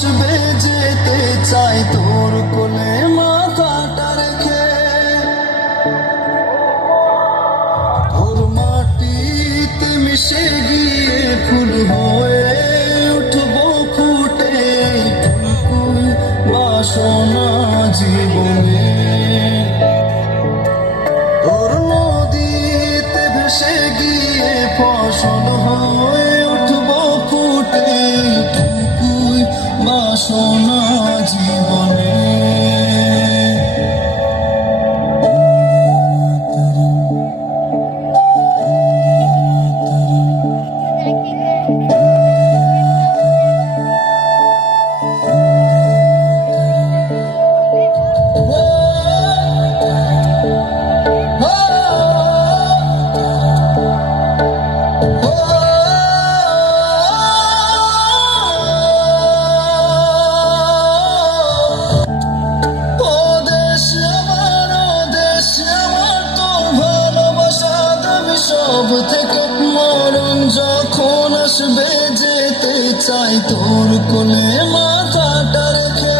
যেতে চাই তোর কোলে মাথাটা রেখে, তোর মাটিতে মিশে গিয়ে ফুল হয়ে উঠবো ফুটে, এইটুকুই বাসনা জীবনে। তোর নদীতে ভেসে গিয়ে ফসল হয়ে উঠবো ফুটে, এইটুকুই বাসনা জীবনে। সব থেকে মরণ যখন আসবে যেতে চাই তোর কোলে মাথাটা রেখে।